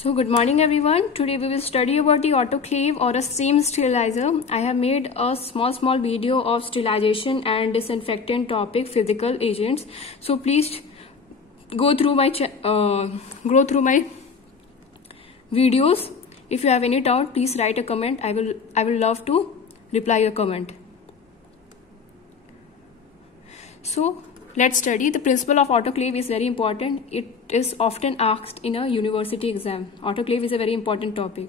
So good morning everyone. Today we will study about the autoclave or a steam sterilizer. I have made a small video of sterilization and disinfectant topic, physical agents. So please go through my videos. If you have any doubt, please write a comment. I will love to reply your comment. So let's study. The principle of autoclave is very important. It is often asked in a university exam. Autoclave is a very important topic.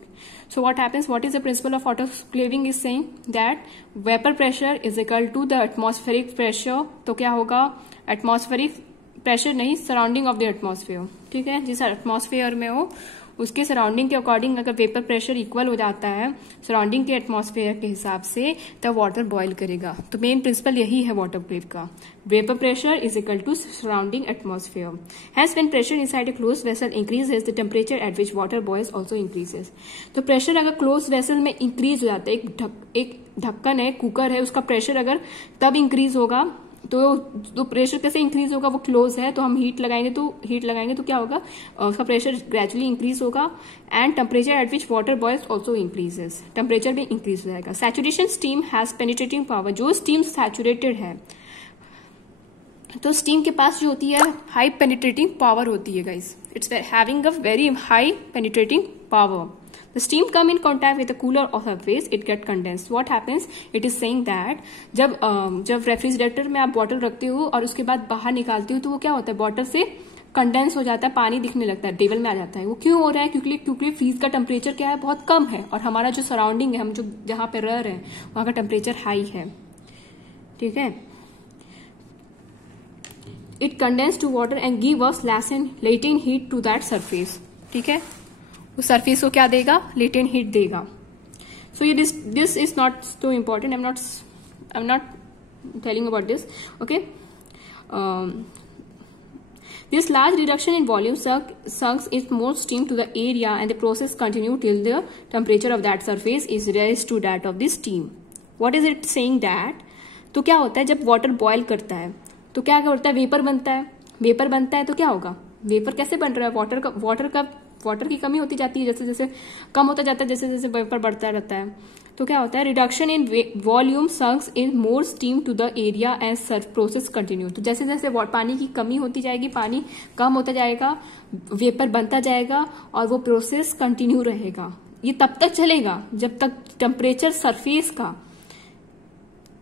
So what happens? What is the principle of autoclaving? Is saying that vapor pressure is equal to the atmospheric pressure. तो क्या होगा? Atmospheric pressure नहीं, surrounding of the atmosphere. ठीक है, जिस atmosphere में हो उसके सराउंडिंग के अकॉर्डिंग अगर वेपर प्रेशर इक्वल हो जाता है सराउंडिंग के एटमॉस्फेयर के हिसाब से तब वाटर बॉयल करेगा. तो मेन प्रिंसिपल यही है वाटरक्लेव का. Vapour pressure is equal to surrounding atmosphere. Hence when pressure inside a close vessel increases the temperature at which water boils also increases. तो प्रेशर अगर क्लोज वेसल में इंक्रीज हो जाता है, एक ढक्कन है, कुकर है, उसका प्रेशर अगर तब इंक्रीज होगा तो प्रेशर कैसे इंक्रीज होगा? वो क्लोज है तो हम हीट लगाएंगे तो क्या होगा? उसका प्रेशर ग्रेजुअली इंक्रीज होगा and temperature at which water boils also increases. Temperature भी इंक्रीज हो जाएगा. Saturation steam has penetrating power. जो स्टीम सैचुरेटेड है तो स्टीम के पास जो होती है हाई पेनिट्रेटिंग पावर होती है guys. It's having a very high penetrating power. The steam come in contact with a cooler or surface, it get condensed. What happens? It is saying that जब refrigerator में आप bottle रखते हो और उसके बाद बाहर निकालते हो तो वो क्या होता है? बॉटल से कंडेंस हो जाता है, पानी दिखने लगता है, टेबल में आ जाता है. वो क्यों हो रहा है? क्योंकि फ्रीज का टेम्परेचर क्या है? बहुत कम है और हमारा जो सराउंडिंग है, हम जो जहां पे रह रहे हैं वहां का टेम्परेचर हाई है. ठीक है. It condense to water and give us latent heat to that surface. ठीक है, उस सरफेस को क्या देगा? लेटेंट हीट देगा. सो ये this is not so important. I am not telling about this. Okay. This large reduction in volume sucks in more steam to the area and the process continue till the temperature of that surface is raised to that of the steam. What is it saying that? तो क्या होता है जब water boil करता है तो क्या होता है? वेपर बनता है. वेपर बनता है तो क्या होगा? वेपर कैसे बन रहा है? वाटर की कमी होती जाती है, जैसे जैसे कम होता जाता है, जैसे जैसे वेपर बढ़ता रहता है. तो क्या होता है? Reduction in volume sucks in more steam to the area and surf process continue. तो जैसे जैसे पानी की कमी होती जाएगी, पानी कम होता जाएगा, वेपर बनता जाएगा और वो प्रोसेस कंटिन्यू रहेगा. ये तब तक चलेगा जब तक टेम्परेचर सरफेस का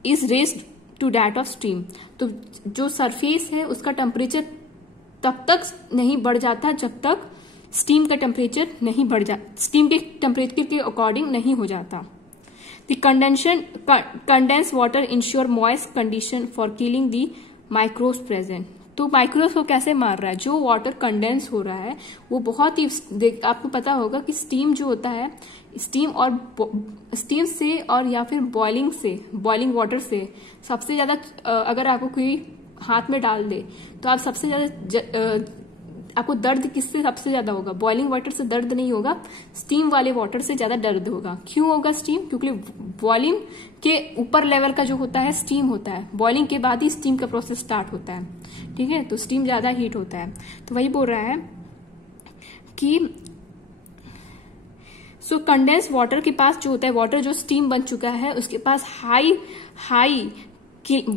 is raised to that of steam. तो जो सरफेस है उसका टेम्परेचर तब तक नहीं बढ़ जाता जब तक स्टीम का टेम्परेचर नहीं बढ़ जाता, स्टीम के टेम्परेचर के अकॉर्डिंग नहीं हो जाता. The condense water ensure moist condition for killing the microbes present. तो माइक्रोब्स को कैसे मार रहा है? जो वाटर कंडेंस हो रहा है वो बहुत ही, आपको पता होगा कि स्टीम जो होता है, स्टीम से और या फिर बॉइलिंग वाटर से सबसे ज्यादा अगर आपको कोई हाथ में डाल दे तो आप सबसे ज्यादा आपको दर्द किससे सबसे ज्यादा होगा? बॉइलिंग वाटर से दर्द नहीं होगा, स्टीम वाले वाटर से ज्यादा दर्द होगा. क्यों होगा स्टीम? क्योंकि बॉइलिंग के ऊपर लेवल का जो होता है स्टीम होता है, बॉइलिंग के बाद ही स्टीम का प्रोसेस स्टार्ट होता है. ठीक है, तो स्टीम ज्यादा हीट होता है. तो वही बोल रहा है कि सो कंडेंस वाटर के पास जो होता है, वाटर जो स्टीम बन चुका है उसके पास हाई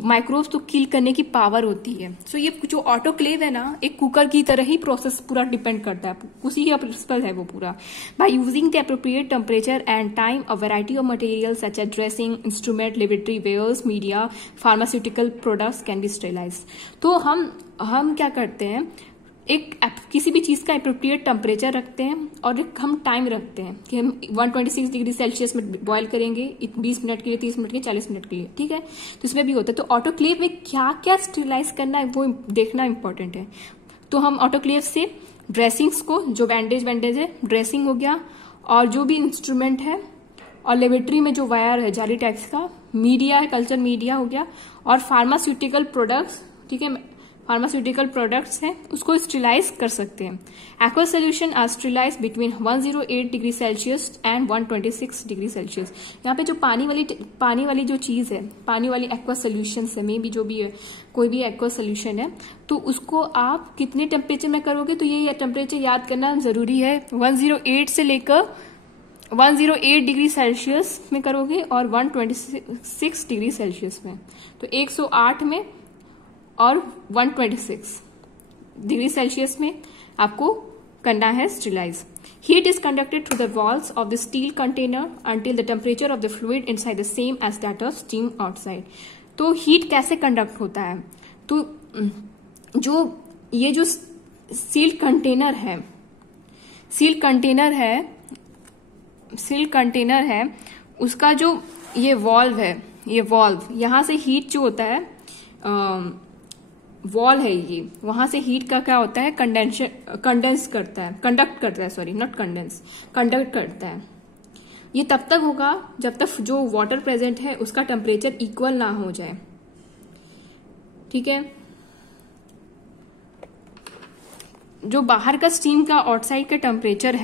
माइक्रोब्स तो किल करने की पावर होती है. सो ये जो ऑटोक्लेव है ना, एक कुकर की तरह ही प्रोसेस पूरा डिपेंड करता है, उसी का प्रिंसिपल है वो पूरा. By using the appropriate temperature and time a variety of material such as dressing, instrument, laboratory wares, media, pharmaceutical products can be sterilised. तो हम क्या करते हैं? किसी भी चीज का एप्रोप्रिएट टेम्परेचर रखते हैं और एक हम टाइम रखते हैं कि हम 126 डिग्री सेल्सियस में बॉयल करेंगे 20 मिनट के लिए, 30 मिनट के लिए, 40 मिनट के लिए. ठीक है, तो इसमें भी होता है. तो ऑटोक्लेव में क्या क्या स्टेरिलाइज करना है वो देखना इंपॉर्टेंट है. तो हम ऑटोक्लेव से ड्रेसिंग्स को, जो बैंडेज है, ड्रेसिंग हो गया, और जो भी इंस्ट्रूमेंट है, और लेबोरेटरी में जो वायर है जाली टाइप्स का, मीडिया है, कल्चर मीडिया हो गया, और फार्मास्यूटिकल प्रोडक्ट्स. ठीक है, फार्मास्यूटिकल प्रोडक्ट्स हैं उसको स्टेरिलाइज कर सकते हैं। Aqua solution are sterilise between 108 degree Celsius and 126 degree Celsius. यहाँ पे जो पानी वाली जो चीज है, पानी वाली एक्वा सोल्यूशन है, मे भी जो भी है, कोई भी एक्वा सोल्यूशन है, तो उसको आप कितने टेम्परेचर में करोगे, तो ये टेम्परेचर याद करना जरूरी है। 108 से लेकर 108 डिग्री सेल्सियस में करोगे और 126 डिग्री सेल्सियस में, तो 108 में और 126 डिग्री सेल्सियस में आपको करना है sterilise. Heat is conducted through the walls of the steel container until the temperature of the fluid inside the same as that of steam outside. तो हीट कैसे कंडक्ट होता है, तो ये जो सील कंटेनर है उसका जो ये वॉल्व है, ये वॉल्व यहां से हीट जो होता है, वॉल है ये, वहां से हीट का क्या होता है, कंडेंस करता है, कंडक्ट करता है, सॉरी नॉट कंडेंस, कंडक्ट करता है। ये तब तक होगा जब तक जो वाटर प्रेजेंट है उसका टेम्परेचर इक्वल ना हो जाए, ठीक है। जो बाहर का स्टीम का आउटसाइड का टेम्परेचर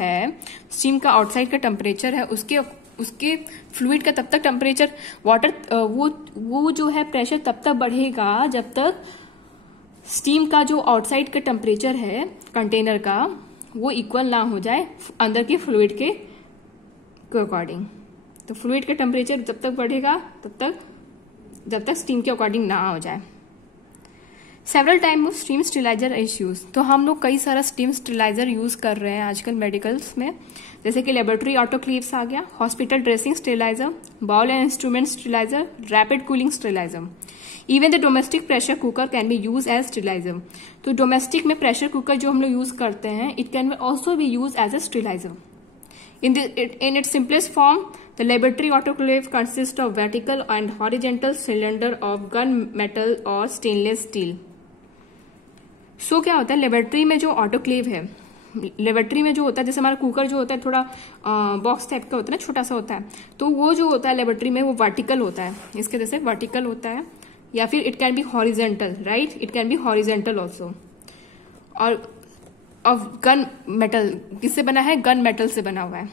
है, उसके फ्लूइड का तब तक टेम्परेचर, वाटर वो जो है प्रेशर तब तक बढ़ेगा जब तक स्टीम का जो आउटसाइड का टेम्परेचर है कंटेनर का वो इक्वल ना हो जाए अंदर के फ्लूइड के अकॉर्डिंग। तो फ्लूइड का टेम्परेचर जब तक बढ़ेगा जब तक स्टीम के अकॉर्डिंग ना हो जाए। Several time of steam steriliser is use. तो हम लोग कई सारा स्टीम स्टेरिलाइजर यूज कर रहे हैं आजकल मेडिकल्स में, जैसे कि लेबोरेटरी ऑटोक्लेव्स आ गया, hospital dressing steriliser, bowl and instrument steriliser, rapid cooling steriliser. Even the domestic pressure cooker can be use as steriliser. तो डोमेस्टिक में प्रेशर कुकर जो हम लोग यूज करते हैं, it can also be use as a steriliser. In its simplest form, the laboratory autoclave consists of vertical and horizontal cylinder of gunmetal or stainless steel. So क्या होता है, laboratory में जो ऑटोक्लेव है, लेबोरेटरी में जो होता है, जैसे हमारा कुकर जो होता है थोड़ा बॉक्स टाइप का होता है ना, छोटा सा होता है, तो वो जो होता है लेबोरेटरी में वो वर्टिकल होता है, इसके जैसे वर्टिकल होता है, या फिर it can be horizontal, right, it can be horizontal also. और गन मेटल किससे बना है, गन मेटल से बना हुआ है,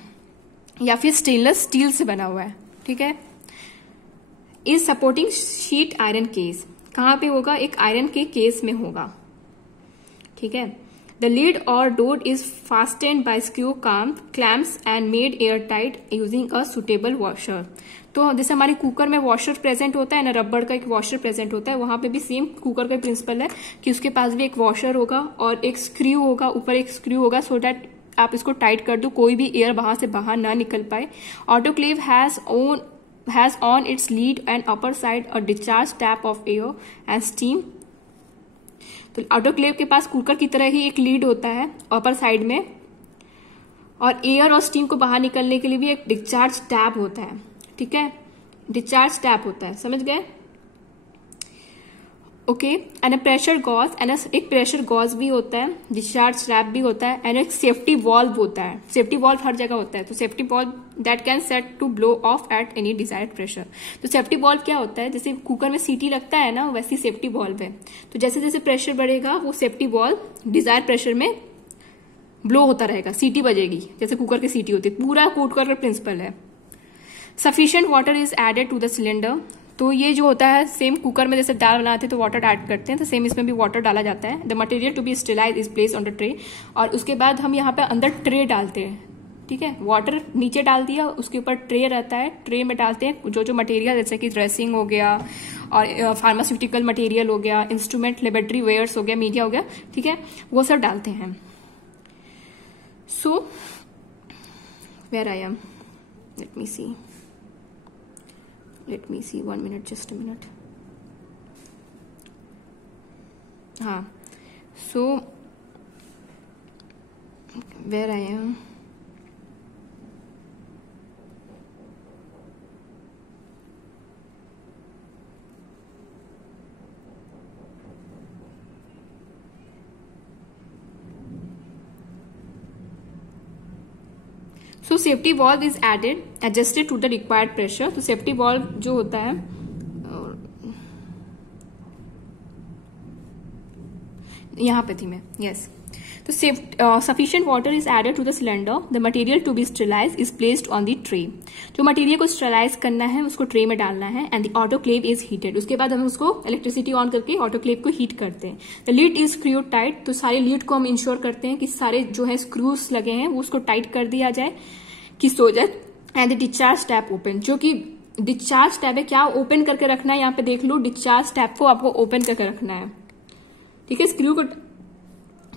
या फिर स्टेनलेस स्टील से बना हुआ है, ठीक है। Is supporting sheet iron case, कहां पे होगा, एक आयरन के केस में होगा, ठीक है। द लीड और door is fastened by screw clamps and made airtight using a suitable washer. तो जैसे हमारे कुकर में वॉशर प्रेजेंट होता है ना, रबड़ का एक वॉशर प्रेजेंट होता है, वहां पे भी सेम कुकर का प्रिंसिपल है कि उसके पास भी एक वॉशर होगा और एक स्क्रू होगा, ऊपर एक स्क्रू होगा, सो दैट आप इसको टाइट कर दो, कोई भी एयर वहां से बाहर ना निकल पाए। Autoclave has on it's lead and upper side a discharge tap of air and steam. तो ऑटोक्लेव के पास कुकर की तरह ही एक लीड होता है अपर साइड में, और एयर और स्टीम को बाहर निकलने के लिए भी एक डिस्चार्ज टैप होता है, ठीक है, डिस्चार्ज टैप होता है, समझ गए, okay. And a pressure gauge, and एक प्रेशर गॉज भी होता है, डिस्चार्ज ट्रैप भी होता है, एंड एक सेफ्टी वॉल्व होता है। सेफ्टी वॉल्व हर जगह होता है, तो safety valve that can set to blow off at any desired pressure. तो सेफ्टी वॉल्व क्या होता है, जैसे कुकर में सीटी लगता है ना, वैसी सेफ्टी वॉल्व है। तो जैसे जैसे प्रेशर बढ़ेगा वो सेफ्टी वॉल्व डिजायर्ड प्रेशर में ब्लो होता रहेगा, सीटी बजेगी जैसे कुकर की सीटी होती है, पूरा कुकर का प्रिंसिपल है। Sufficient water is added to the cylinder. तो ये जो होता है सेम कुकर में जैसे दाल बनाते हैं तो वाटर ऐड करते हैं, तो सेम इसमें भी वाटर डाला जाता है। The material to be sterilise is place on the tray, और उसके बाद हम यहाँ पे अंदर ट्रे डालते हैं, ठीक है। वाटर नीचे डाल दिया, उसके ऊपर ट्रे रहता है, ट्रे में डालते हैं जो जो मटेरियल, जैसे कि ड्रेसिंग हो गया और फार्मास्यूटिकल मटेरियल हो गया, इंस्ट्रूमेंट, लेबोरेटरी वेयर्स हो गया, मीडिया हो गया, ठीक है, वो सब डालते हैं। So where I am, let me see 1 minute, just a minute. हाँ, so where I am, so safety valve is added adjusted to the required pressure. तो सेफ्टी वॉल्व जो होता है, यहाँ पे थी मैं, यस। तो sufficient water is added to the cylinder. The material to be sterilized is placed on the tray. जो मटेरियल को स्टेरिलाइज करना है उसको ट्रे में डालना है, and the autoclave is heated. उसके बाद हम उसको इलेक्ट्रिसिटी ऑन करके ऑटोक्लेव को हीट करते हैं. The lead is screwed tight. तो सारे लीड को हम इंश्योर करते हैं कि सारे जो है स्क्रूज लगे हैं वो उसको टाइट कर दिया जाए कि सो जाए. And the discharge tap open. जो कि डिस्चार्ज टैप है, क्या ओपन करके रखना है, यहाँ पे देख लो, डिस्चार्ज टैप को आपको ओपन करके रखना है. ठीक है, स्क्रू को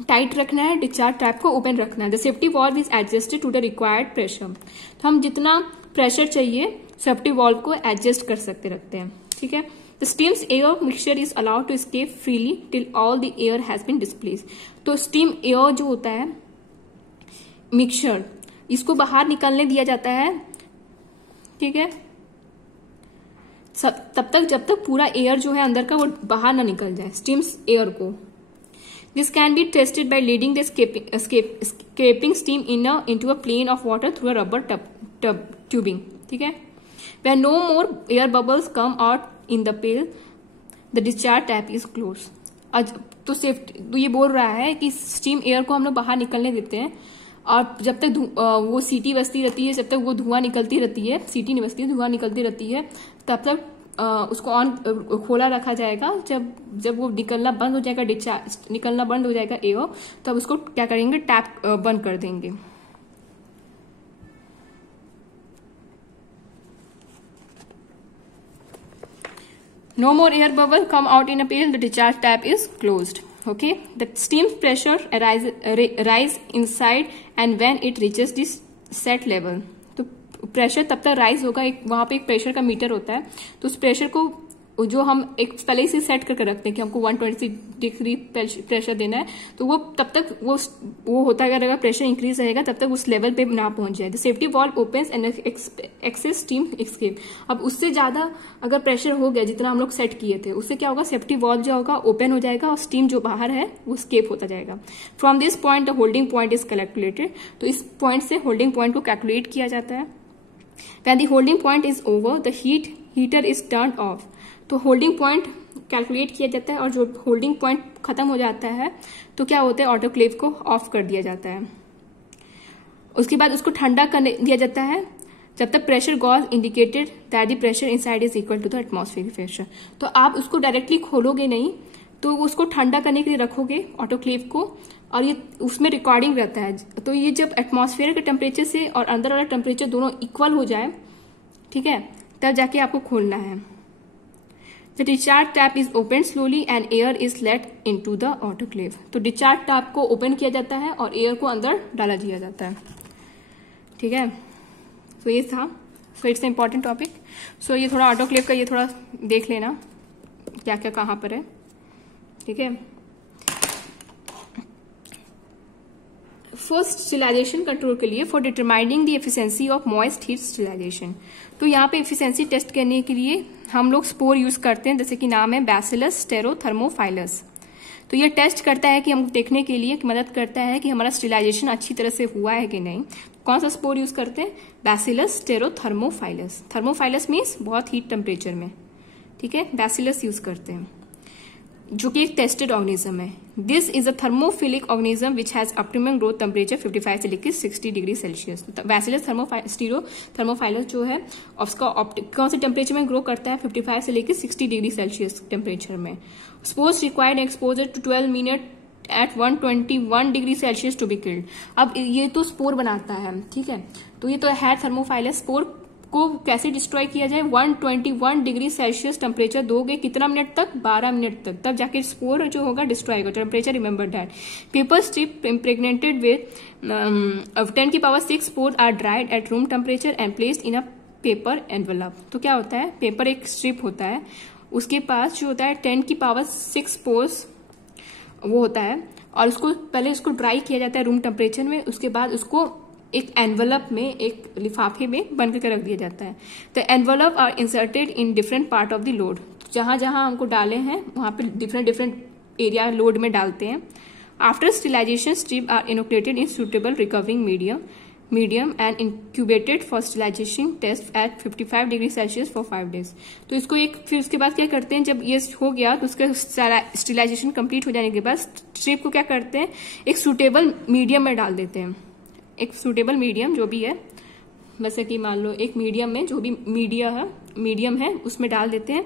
टाइट रखना है, डिस्चार्ज टैप को ओपन रखना है. The safety valve is adjusted to the required pressure. तो हम जितना प्रेशर चाहिए सेफ्टी वाल्व को एडजस्ट कर सकते रखते हैं. ठीक है. The steams air mixture is allowed to escape freely till all the air has been displaced. तो स्टीम एयर जो होता है मिक्सचर, इसको बाहर निकलने दिया जाता है. ठीक है, तब तक जब तक पूरा एयर जो है अंदर का वो बाहर ना निकल जाए, स्टीम्स एयर को. This can be tested by leading the escaping steam into a plane of water through a rubber tubing. ठीक है. When no more air bubbles come out in the pail, the discharge tap is closed. तो safety तो ये बोल रहा है कि steam air को हम लोग बाहर निकलने देते हैं, और जब तक वो सीटी बजती रहती है, जब तक वो धुआं निकलती रहती है, सीटी नहीं बजती, धुआं निकलती रहती है, तब तक उसको ऑन खोला रखा जाएगा. जब वो निकलना बंद हो जाएगा, डिस्चार्ज निकलना बंद हो जाएगा एयर, तब उसको क्या करेंगे, टैप बंद कर देंगे. No more air bubble come out in a pail. The discharge tap is closed. Okay. The steam pressure rise inside, and when it reaches this set level, तो प्रेशर तब तक राइज होगा. वहां पे एक प्रेशर का मीटर होता है, तो उस प्रेशर को जो हम एक पहले से सेट करके रखते हैं कि हमको 120 डिग्री प्रेशर देना है, तो वो तब तक वो होता रहेगा, प्रेशर इंक्रीज रहेगा तब तक उस लेवल पे ना पहुंच जाए. The safety valve opens and excess steam escape. अब उससे ज्यादा अगर प्रेशर हो गया जितना हम लोग सेट किए थे, उससे क्या होगा, सेफ्टी वाल्व जो होगा ओपन हो जाएगा और स्टीम जो बाहर है वो एस्केप होता जाएगा. From this point the holding point is calculated. तो इस पॉइंट से होल्डिंग पॉइंट को कैलकुलेट किया जाता है. When the holding point is over, the heater is turned off. तो होल्डिंग पॉइंट कैलकुलेट किया जाता है, और जो होल्डिंग पॉइंट खत्म हो जाता है तो क्या होता है, ऑटोक्लेव को ऑफ कर दिया जाता है. उसके बाद उसको ठंडा करने दिया जाता है जब तक pressure gauge indicated that the pressure inside is equal to the atmospheric pressure. तो आप उसको डायरेक्टली खोलोगे नहीं, तो उसको ठंडा करने के लिए रखोगे ऑटोक्लेव को, और ये उसमें रिकॉर्डिंग रहता है. तो ये जब एटमॉस्फेयर के टेम्परेचर से और अंदर वाला टेम्परेचर दोनों इक्वल हो जाए, ठीक है, तब जाके आपको खोलना है. The discharge tap is open slowly and air is let into the autoclave. तो डिस्चार्ज टैप को ओपन किया जाता है और एयर को अंदर डाला दिया जाता है. ठीक है, सो ये था. So it's important topic. So ये थोड़ा ऑटोक्लेव का ये थोड़ा देख लेना क्या क्या कहाँ पर है. ठीक है. फर्स्ट स्टेरिलाइजेशन कंट्रोल के लिए for determining the efficiency of moist heat sterilisation. तो यहाँ पे एफिशिएंसी टेस्ट करने के लिए हम लोग स्पोर यूज करते हैं, जैसे कि नाम है बैसिलस स्टेरोथर्मोफाइलस. तो ये टेस्ट करता है कि हम देखने के लिए मदद करता है कि हमारा स्टेरिलाइजेशन अच्छी तरह से हुआ है कि नहीं. कौन सा स्पोर यूज करते हैं, बैसिलस स्टेरोथर्मोफाइलस. थर्मोफाइलस मीन्स बहुत हीट टेम्परेचर में. ठीक है, बैसिलस यूज करते हैं, जो कि एक टेस्टेड ऑर्गेनिज्म है. This is a thermophilic organism which has optimum growth temperature 55 से लेकर 60 डिग्री सेल्सियस. बैसिलस थर्मोफाइलस जो है उसका कौन से टेम्परेचर में ग्रो करता है, 55 से लेकर 60 डिग्री सेल्सियस टेम्परेचर में. Spores required exposure to 12 minute at 121 degree Celsius to be killed. अब ये तो स्पोर बनाता है, ठीक है, तो ये तो है थर्मोफाइलस. स्पोर को कैसे डिस्ट्रॉय किया जाए, 121 डिग्री सेल्सियस टेम्परेचर दोगे, कितना मिनट तक, 12 मिनट तक, तब जाके स्पोर जो होगा डिस्ट्रॉय होगा. Temperature remember that. Paper strip impregnated with 10 की power 6 spore are dried at room temperature and placed in a paper envelope. तो क्या होता है, पेपर एक स्ट्रिप होता है, उसके पास जो होता है 10 की पावर 6 स्पोर्स वो होता है, और उसको पहले इसको ड्राई किया जाता है रूम टेम्परेचर में. उसके बाद उसको एक एनवलप में, एक लिफाफे में बंद करके रख दिया जाता है. The envelope are inserted in different part of the load. जहां जहां हमको डाले हैं वहां पे डिफरेंट एरिया लोड में डालते हैं. After sterilisation strip are inoculated in suitable recovering medium medium and incubated for sterilization test at 55 degree Celsius for 5 days। तो इसको एक फिर उसके बाद क्या करते हैं, जब ये हो गया तो उसका स्टेरिलाइजेशन कंप्लीट हो जाने के बाद स्ट्रिप को क्या करते हैं, एक सूटेबल मीडियम में डाल देते हैं। एक सूटेबल मीडियम जो भी है, वैसे कि मान लो एक मीडियम में जो भी मीडियम है उसमें डाल देते हैं,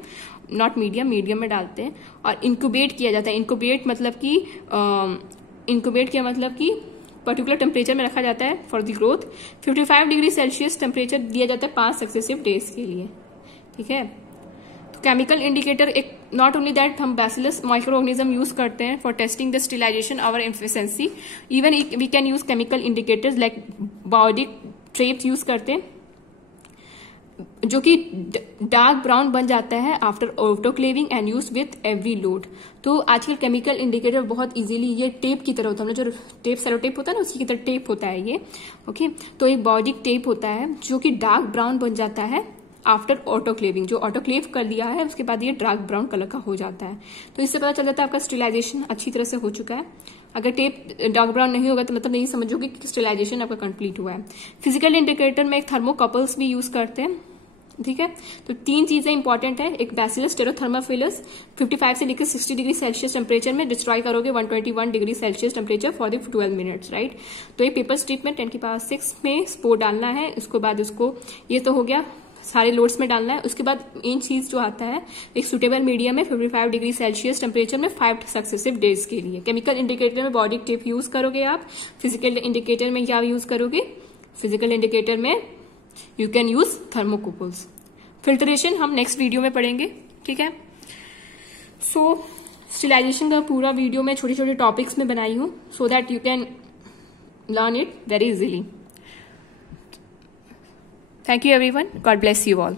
नॉट मीडियम में डालते हैं और इंक्यूबेट किया जाता है। इंक्यूबेट मतलब कि पर्टिकुलर टेम्परेचर में रखा जाता है for the growth. 55 degree Celsius temperature दिया जाता है 5 सक्सेसिव डेज के लिए, ठीक है। तो केमिकल इंडिकेटर एक नॉट ओनली दैट हम बैसिलस माइक्रो ऑर्गेनिज्म यूज करते हैं फॉर टेस्टिंग द स्टेरिलाइजेशन और efficiency, even we can use chemical indicators like biotic traps use करते हैं जो कि डार्क ब्राउन बन जाता है after autoclaving and use with every load. तो आजकल केमिकल इंडिकेटर बहुत इजीली, ये टेप की तरह होता है, जो टेप सेलो टेप होता है ना उसी की तरह टेप होता है ये, ओके। तो एक बॉडी टेप होता है जो कि डार्क ब्राउन बन जाता है आफ्टर ऑटोक्लेविंग। जो ऑटोक्लेव कर दिया है उसके बाद ये डार्क ब्राउन कलर का हो जाता है। तो इससे पता चल जाता है आपका स्टेरिलाइजेशन अच्छी तरह से हो चुका है। अगर टेप डार्क ब्राउन नहीं होगा तो मतलब नहीं समझोगे कि स्टेरिलाइजेशन आपका कंप्लीट हुआ है। फिजिकल इंडिकेटर में एक थर्मोकपल्स भी यूज करते हैं, ठीक है। तो 3 चीजें इंपॉर्टेंट है, एक बैसिलस स्टेरोथर्मोफिलस 55 से लेकर 60 डिग्री सेल्सियस टेम्परेचर में डिस्ट्रॉय करोगे 121 degree Celsius temperature for the 12 minutes, right. तो ये पेपर स्ट्रिप में 10⁶ में स्पोर डालना है। उसके बाद उसको, ये तो हो गया सारे लोड्स में डालना है। उसके बाद मेन चीज जो आता है, एक सुटेबल मीडियम में 55 डिग्री सेल्सियस टेम्परेचर में 5 सक्सेसिव डेज के लिए। केमिकल इंडिकेटर में बॉडी टेप यूज करोगे आप। फिजिकल इंडिकेटर में क्या यूज करोगे, फिजिकल इंडिकेटर में you can use thermocouples. Filtration हम नेक्स्ट वीडियो में पढ़ेंगे, ठीक है। सो स्टेरिलाइजेशन का पूरा वीडियो मैं छोटे छोटे टॉपिक्स में बनाई हूं so that you can learn it very easily. Thank you everyone. God bless you all.